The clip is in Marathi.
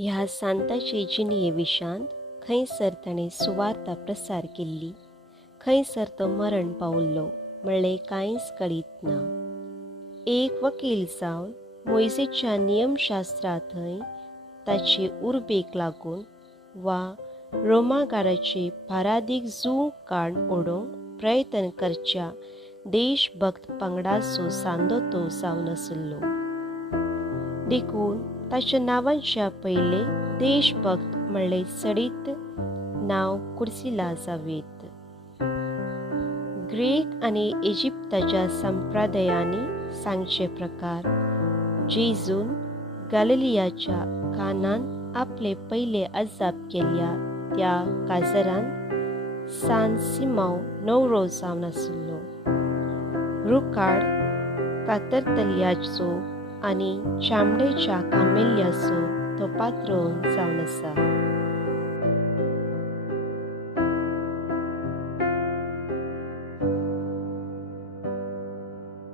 ह्या सांताचे जिणे विशांत खंयसर ताणें सुवार्ता प्रसार केल्ली, खंयसर तो मरण पावल्लो म्हणलें कांयच कळीत ना. एक वकील जावन मोइसेच्या नियमशास्त्रा थंय ताचे उर्बेक लागून वा रोमागाराचे भारादीक जूं काडून उडोवंक प्रयत्न करच्या देशभक्त पंगडाचो सांदो तो जावन आसलो. देखून ताच्या नांवाच्या पयले देशभक्त म्हणलें सडीत नांव कुर्सिला जावेत. ग्रीक आनी इजिप्ताच्या संप्रदायांनी सांगचे प्रकार जेजून गलिलियाच्या कानांत आपले पयले अजाप केल्या त्या काजारांत सान सिमांव नवरो जावन आसलो. रुखाड कातरतल्याचो आनी चामडेच्या कामेल्याचो तो पात्रो जावन आसा.